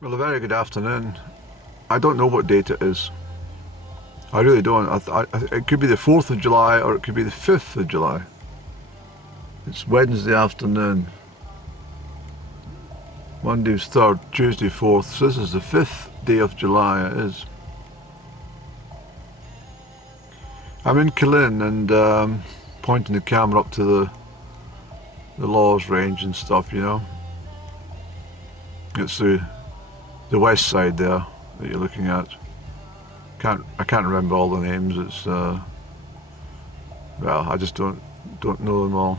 Well, a very good afternoon. I don't know what date it is. I really don't. It could be the 4th of July or it could be the 5th of July. It's Wednesday afternoon. Monday's 3rd, Tuesday 4th. So this is the 5th day of July, it is. I'm in Killin and pointing the camera up to the Laws range and stuff, you know. It's the west side there that you're looking at. I can't remember all the names. It's well, I just don't know them all.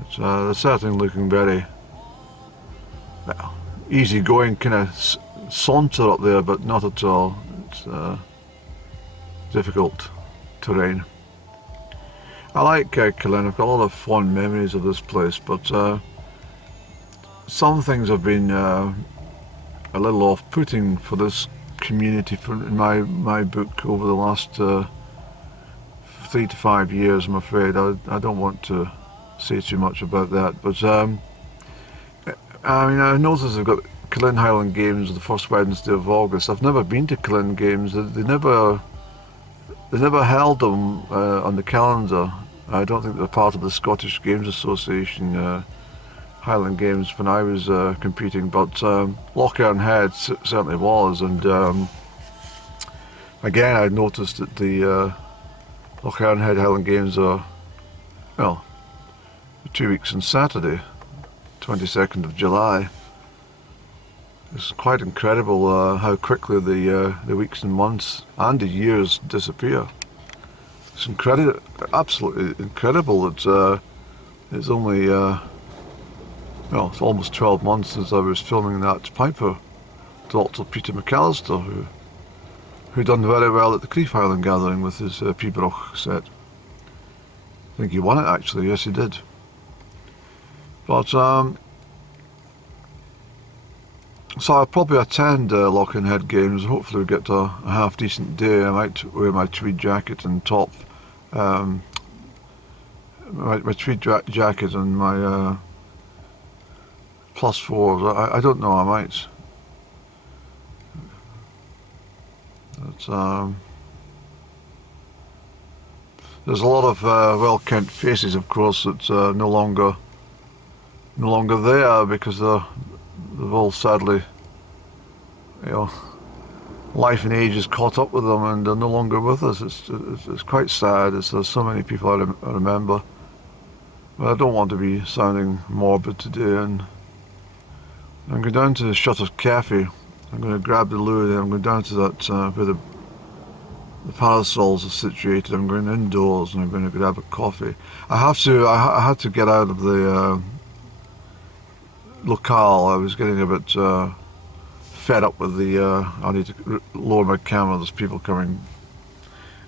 It's they're certainly looking very well easy going, kind of saunter up there, but not at all. It's difficult terrain. I like Killin. I've got a lot of fond memories of this place, but some things have been a little off-putting for this community in my book over the last 3 to 5 years, I'm afraid. I don't want to say too much about that, but I mean, I noticed they've got Killin Highland Games the first Wednesday of August. I've never been to Killin Games. They never held them on the calendar. I don't think they're part of the Scottish Games Association Highland Games when I was competing, but Lochern Head certainly was, and again I noticed that the Lochern Head Highland Games are, well, 2 weeks on Saturday, 22nd of July. It's quite incredible how quickly the weeks and months and the years disappear. It's incredible, absolutely incredible that it's only well, it's almost 12 months since I was filming that Piper, Dr. Peter McAllister, who done very well at the Crieff Highland Gathering with his Pibroch set. I think he won it actually, yes he did. But so I'll probably attend Lochern Head Games. Hopefully we'll get a half decent day. I might wear my tweed jacket and top, my tweed jacket and my +4s. I don't know, I might. But, there's a lot of well-kent faces, of course, that no longer there because they've all sadly, you know, life and age has caught up with them and they're no longer with us. It's quite sad. There's so many people I remember. But I don't want to be sounding morbid today, and I'm going down to the Shutter's Cafe. I'm going to grab the loo and I'm going down to that where the parasols are situated. I'm going indoors and I'm going to grab a coffee. I had to get out of the locale. I was getting a bit fed up with the I need to lower my camera, there's people coming.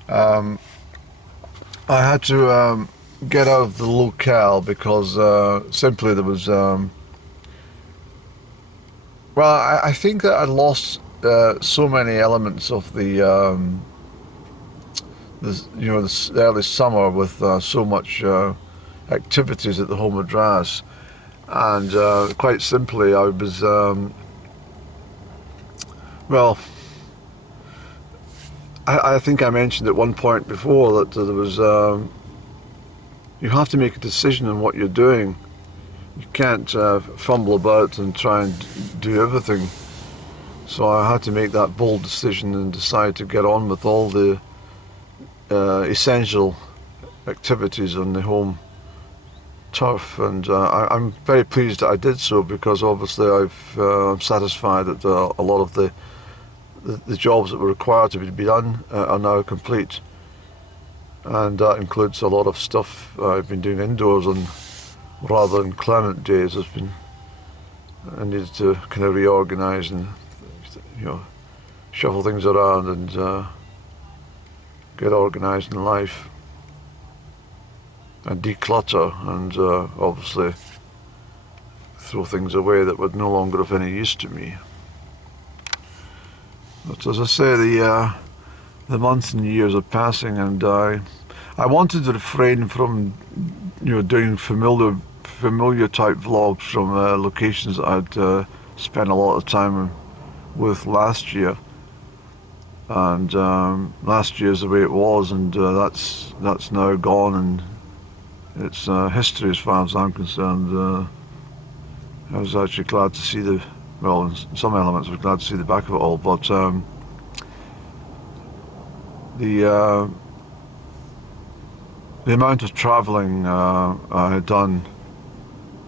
I had to get out of the locale because simply there was well, I think that I lost so many elements of the early summer with so much activities at the Home Madras, and quite simply I was well, I think I mentioned at one point before that there was you have to make a decision on what you're doing. You can't fumble about and try and do everything. So I had to make that bold decision and decide to get on with all the essential activities on the home turf, and I'm very pleased that I did so, because obviously I'm satisfied that a lot of the jobs that were required to be done are now complete, and that includes a lot of stuff I've been doing indoors on rather inclement days. I needed to kind of reorganise and, you know, shuffle things around and get organised in life and declutter, and obviously throw things away that were no longer of any use to me. But as I say, the months and years are passing, and I wanted to refrain from, you know, doing familiar familiar type vlogs from locations that I'd spent a lot of time with last year. And last year's the way it was, and that's now gone, and it's history as far as I'm concerned. I was actually glad to see in some elements I was glad to see the back of it all, but the amount of travelling I had done,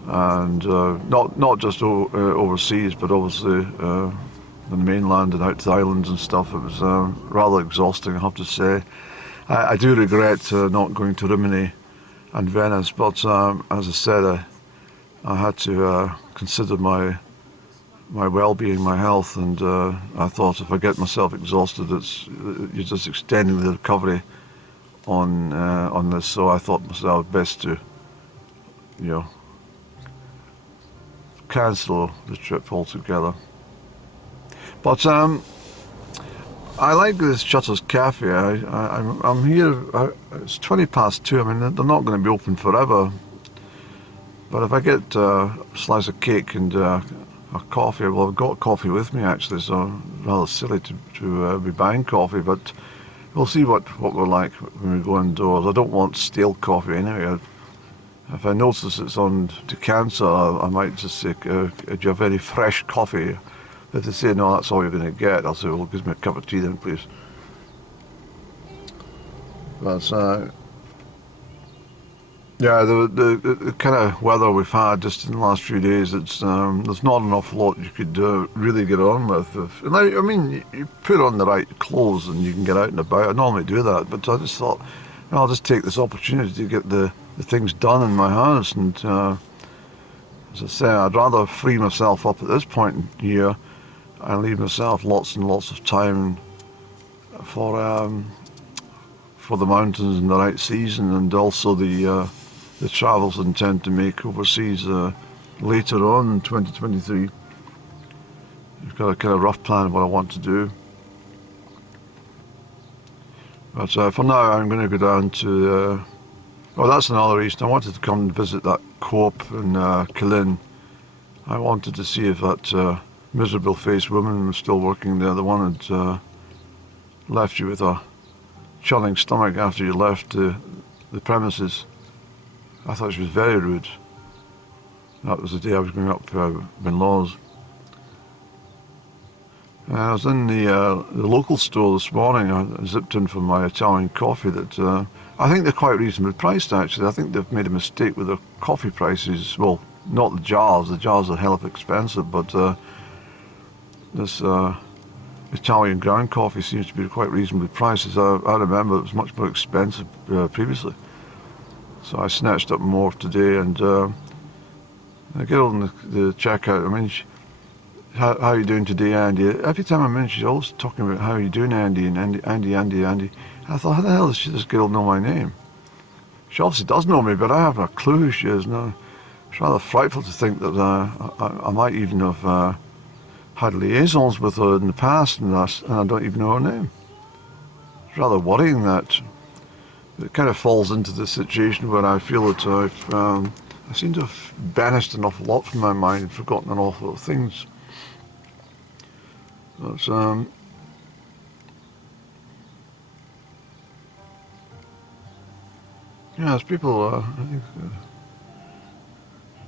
and not just overseas, but obviously on the mainland and out to the islands and stuff, it was rather exhausting, I have to say. I do regret not going to Rimini and Venice, but as I said, I had to consider my well-being, my health, and I thought if I get myself exhausted, you're just extending the recovery on this. So I thought myself best to, cancel the trip altogether. But I like this Shutters Cafe. I'm here. It's 2:20. I mean, they're not going to be open forever. But if I get a slice of cake and a coffee, well, I've got coffee with me actually, so rather silly to be buying coffee. But we'll see what we're like when we go indoors. I don't want stale coffee anyway. If I notice it's on decanter, I might just say, do you have any fresh coffee? If they say, no, that's all you're going to get, I'll say, well, give me a cup of tea then, please. But, yeah, the kind of weather we've had just in the last few days, it's there's not an awful lot you could really get on with. I mean, you put on the right clothes and you can get out and about. I normally do that, but I just thought, I'll just take this opportunity to get the things done in my house. And as I say, I'd rather free myself up at this point in the year and leave myself lots and lots of time for the mountains and the right season, and also the travels I intend to make overseas later on in 2023. I've got a kind of rough plan of what I want to do. But for now, I'm going to go down to... that's another reason. I wanted to come and visit that co-op in Killin. I wanted to see if that miserable-faced woman was still working there. The one had left you with a churning stomach after you left the premises. I thought she was very rude. That was the day I was going up to in-laws. I was in the local store this morning. I zipped in for my Italian coffee that I think they're quite reasonably priced actually. I think they've made a mistake with their coffee prices. Well, not the jars are hell of expensive, but this Italian ground coffee seems to be quite reasonably priced. As I remember it was much more expensive previously. So I snatched up more today, and the girl in the checkout, I mean, how are you doing today, Andy? Every time I'm in, she's always talking about how are you doing, Andy, and Andy. And I thought, how the hell does this girl know my name? She obviously does know me, but I haven't a clue who she is now. It's rather frightful to think that I might even have had liaisons with her in the past, and I don't even know her name. It's rather worrying that it kind of falls into the situation where I feel that I seem to have banished an awful lot from my mind and forgotten an awful lot of things. But, yes, people, I think,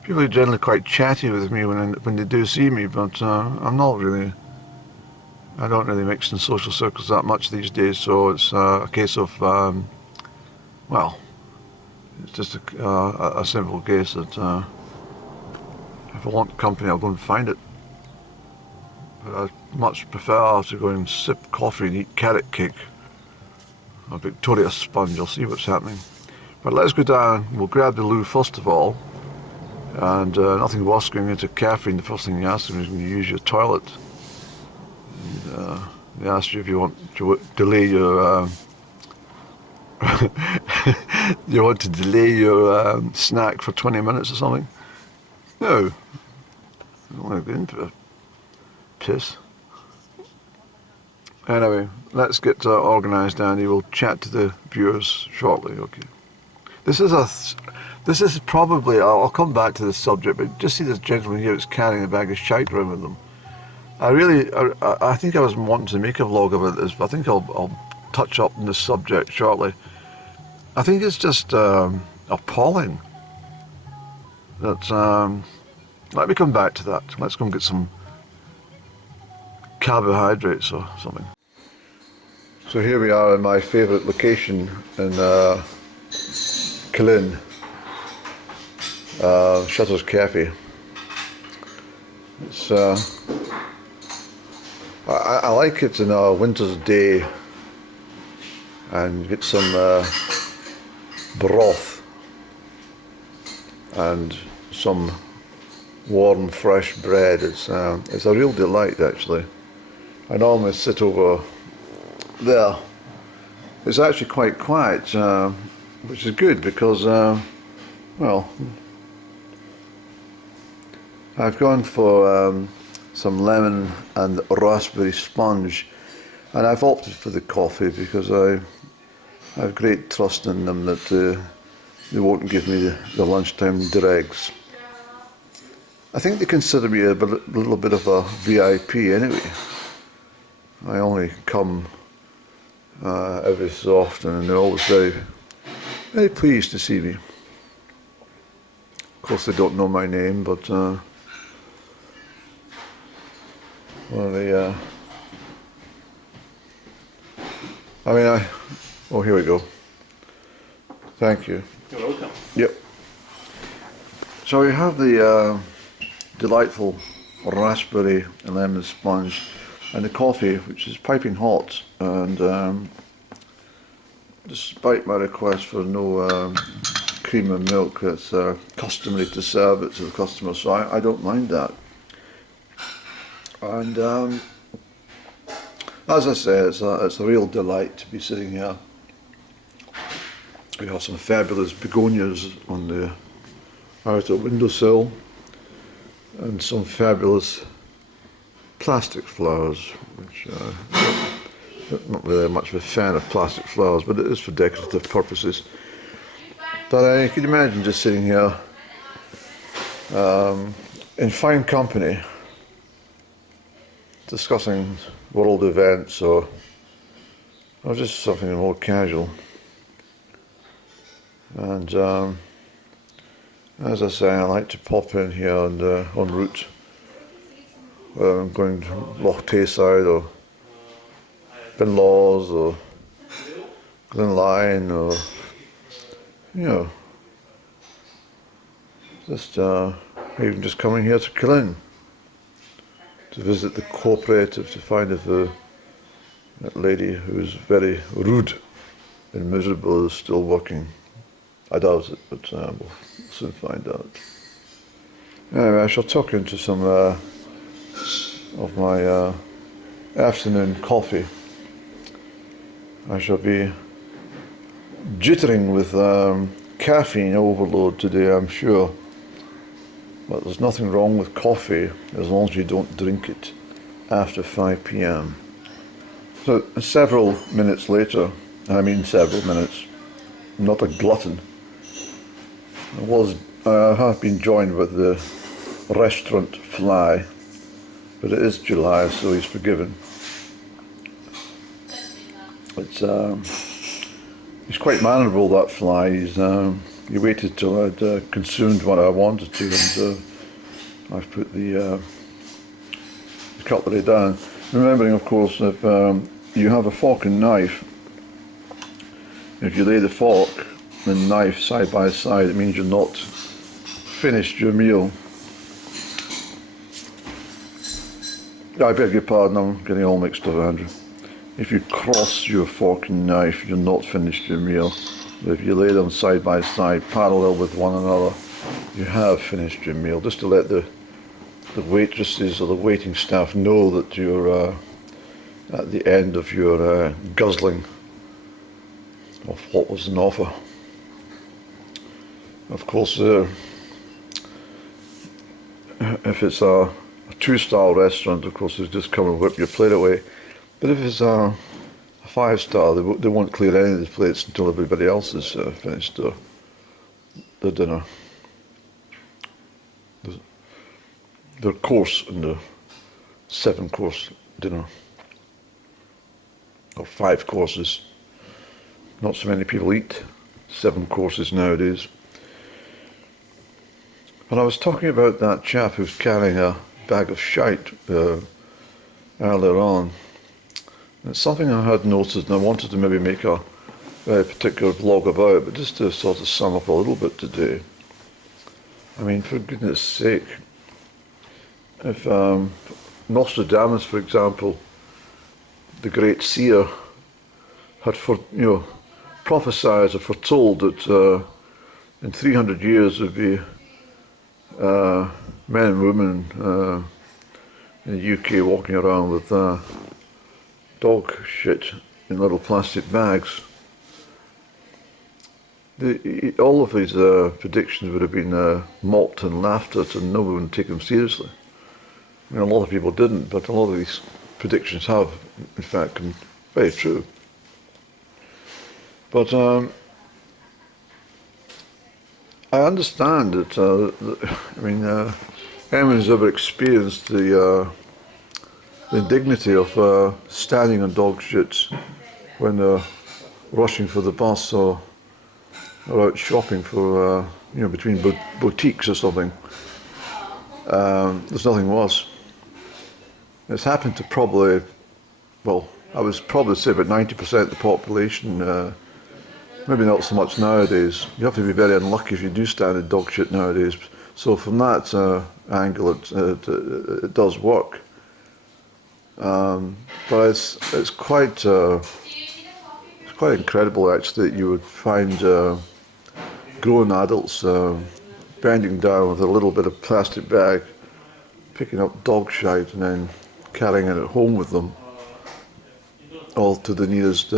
people are generally quite chatty with me when they do see me, but I'm not really. I don't really mix in social circles that much these days, so it's a case of, well, it's just a simple case that if I want company, I'll go and find it. But I much prefer to go and sip coffee and eat carrot cake. A Victoria sponge, I'll see what's happening. But let's go down, we'll grab the loo first of all. And nothing worse going into a cafe and the first thing you ask them is when you use your toilet. And, they ask you if you want to delay your... you want to delay your snack for 20 minutes or something? No. I don't want to go in for a piss. Anyway, let's get organised, Andy. We'll chat to the viewers shortly, okay? This is This is probably, I'll come back to this subject, but just see this gentleman here that's carrying a bag of shite around with him. I think I was wanting to make a vlog about this, but I think I'll touch up on this subject shortly. I think it's just appalling that, let me come back to that. Let's go and get some carbohydrates or something. So here we are in my favourite location in Killin, Shutter's Cafe. It's I like it on a winter's day and get some broth and some warm fresh bread. It's a real delight actually. I normally sit over there. It's actually quite quiet, which is good because well, I've gone for some lemon and raspberry sponge, and I've opted for the coffee because I have great trust in them that they won't give me the lunchtime dregs. I think they consider me a little bit of a VIP anyway. I only come every so often, and they're always very pleased to see me. Of course, they don't know my name, but well, oh, here we go. Thank you. You're welcome. Yep. So we have the delightful raspberry and lemon sponge, and the coffee, which is piping hot, and despite my request for no cream and milk, it's customary to serve it to the customer, so I don't mind that. And as I say, it's a real delight to be sitting here. We have some fabulous begonias on the outer windowsill, and some fabulous plastic flowers, which I'm not really much of a fan of plastic flowers, but it is for decorative purposes. But you can imagine just sitting here in fine company, discussing world events or just something more casual. And as I say, I like to pop in here and en route, whether I'm going to Loch Tayside or Binlaws or Glenlyon, or just even just coming here to Killin to visit the cooperative to find if that lady who is very rude and miserable is still working. I doubt it, but we'll soon find out. Anyway, I shall tuck into some of my afternoon coffee. I shall be jittering with caffeine overload today, I'm sure. But there's nothing wrong with coffee as long as you don't drink it after 5 p.m. So several minutes later, I am not a glutton. I have been joined with the restaurant fly, but it is July, so he's forgiven. He's quite mannerable, that fly. He waited till I'd consumed what I wanted to, and I've put the cutlery down. Remembering, of course, if you have a fork and knife, if you lay the fork and knife side by side, it means you're not finished your meal. I beg your pardon, I'm getting all mixed up, Andrew. If you cross your fork and knife, you're not finished your meal. But if you lay them side by side, parallel with one another, you have finished your meal. Just to let the waitresses or the waiting staff know that you're at the end of your guzzling of what was on offer. Of course, if it's a two-star restaurant, of course, they just come and whip your plate away. But if it's a 5-star, they won't clear any of the plates until everybody else is finished. the dinner. Their course in the 7-course dinner, or 5 courses. Not so many people eat 7 courses nowadays. And I was talking about that chap who's carrying a bag of shite earlier on. And it's something I had noticed and I wanted to maybe make a very particular vlog about, but just to sort of sum up a little bit today. I mean, for goodness sake, if Nostradamus, for example, the great seer, had prophesied or foretold that in 300 years there'd be men and women in the UK walking around with dog shit in little plastic bags. All of his predictions would have been mocked and laughed at, and no one would take them seriously. I mean, a lot of people didn't, but a lot of these predictions have, in fact, come very true. But I understand that, anyone who's ever experienced the indignity of standing on dog shit when they're rushing for the bus or out shopping for, between boutiques or something. There's nothing worse. It's happened to probably, well, I would probably say about 90% of the population, maybe not so much nowadays. You have to be very unlucky if you do stand in dog shit nowadays. So from that angle, it does work. But it's quite incredible actually that you would find grown adults bending down with a little bit of plastic bag, picking up dog shite and then carrying it at home with them, all to the nearest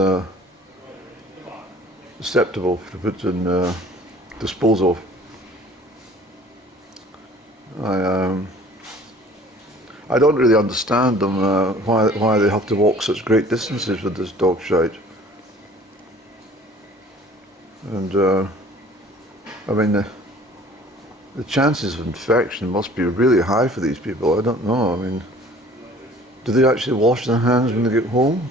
receptacle to put in dispose of. I don't really understand them, why they have to walk such great distances with this dog shite. And the chances of infection must be really high for these people. I don't know. I mean, do they actually wash their hands when they get home?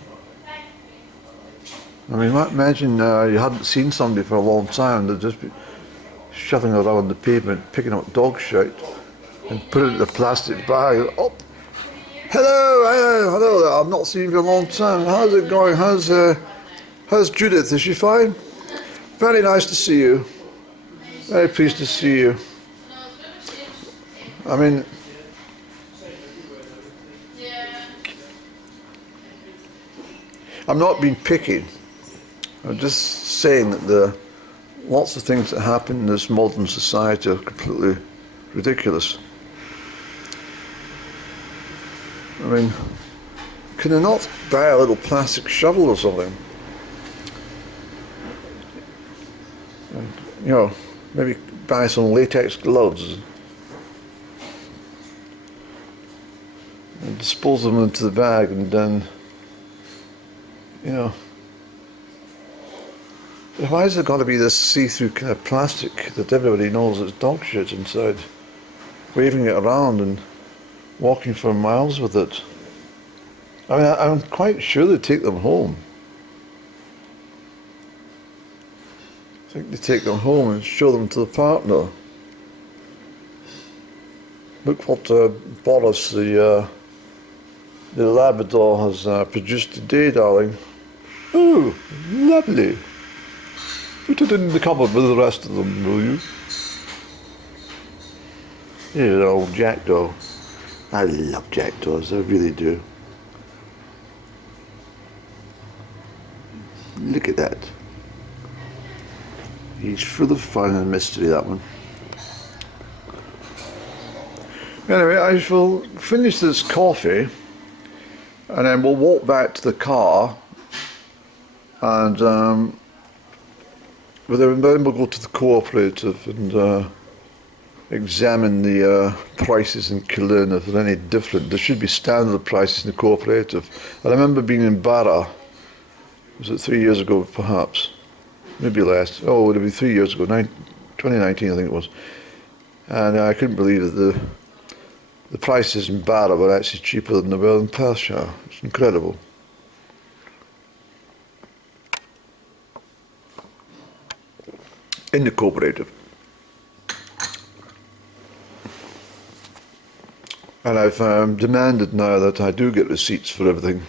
I mean, imagine you hadn't seen somebody for a long time, they'd just be shoving around the pavement, picking up dog shit and put it in a plastic bag. Oh, hello there, I've not seen you for a long time. How's it going? How's Judith? Is she fine? Very nice to see you. Very pleased to see you. I mean, I'm not being picky. I'm just saying that lots of things that happen in this modern society are completely ridiculous. I mean, can they not buy a little plastic shovel or something? And, maybe buy some latex gloves and dispose them into the bag, and then, why has there got to be this see-through kind of plastic that everybody knows it's dog shit inside, waving it around and walking for miles with it? I mean, I'm quite sure they take them home. I think they take them home and show them to the partner. Look what Boris, the Labrador, has produced today, darling. Oh, lovely. Put it in the cupboard with the rest of them, will you? Here's an old jackdaw. I love jackdaws, I really do. Look at that. He's full of fun and mystery, that one. Anyway, I shall finish this coffee and then we'll walk back to the car and then we'll go to the cooperative and examine the prices in Killin, if they're any different. There should be standard prices in the cooperative. I remember being in Barra, was it 3 years ago perhaps? Maybe less. Oh, it would have been 3 years ago, 2019 I think it was, and I couldn't believe that the prices in Barra were actually cheaper than they were in Perthshire. It's incredible. In the cooperative. And I've demanded now that I do get receipts for everything.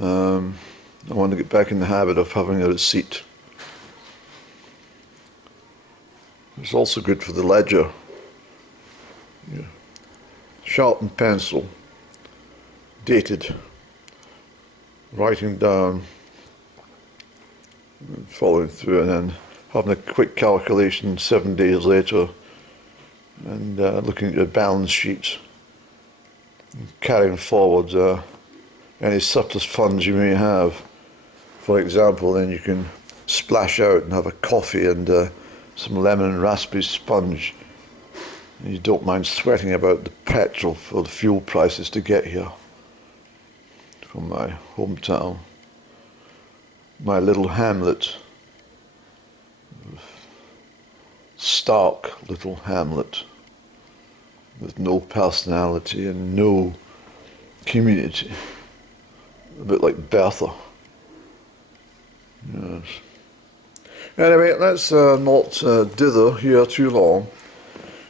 I want to get back in the habit of having a receipt. It's also good for the ledger. Yeah. Sharpened pencil, dated, writing down, following through, and then having a quick calculation 7 days later, and looking at your balance sheets, and carrying forward any surplus funds you may have. For example, then you can splash out and have a coffee and some lemon and raspberry sponge. You don't mind sweating about the petrol for the fuel prices to get here from my hometown, my little hamlet, stark little hamlet with no personality and no community, a bit like Bertha. Yes. Anyway, let's not dither here too long.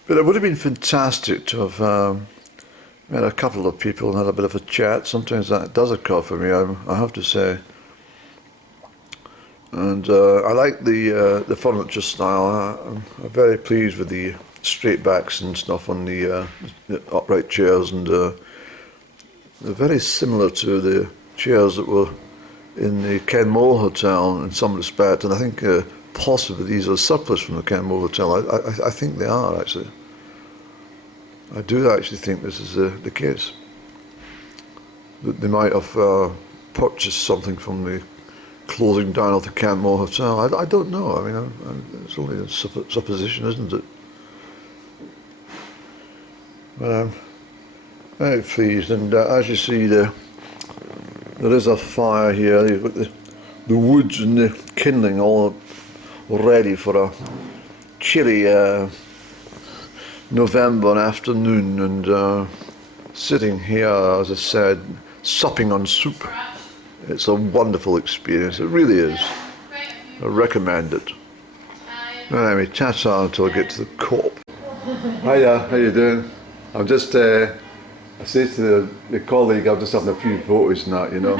But it would have been fantastic to have met a couple of people and had a bit of a chat. Sometimes that does occur for me, I have to say. And I like the furniture style. I'm very pleased with the straight backs and stuff on the upright chairs, and they're very similar to the chairs that were in the Kenmore Hotel in some respect, and I think possibly these are surplus from the Kenmore Hotel. I think they are, actually. I do actually think this is the case. That they might have purchased something from the closing down of the Kenmore Hotel. I don't know. I mean, it's only a supposition, isn't it? But I'm very pleased, and as you see, there is a fire here. You've got the woods and the kindling all ready for a chilly November afternoon, and sitting here, as I said, supping on soup. It's a wonderful experience, it really is. I recommend it. Anyway, chat on until I get to the co-op. Hiya, how you doing? I'm just, I say to the colleague, I'm just having a few photos and that, you know.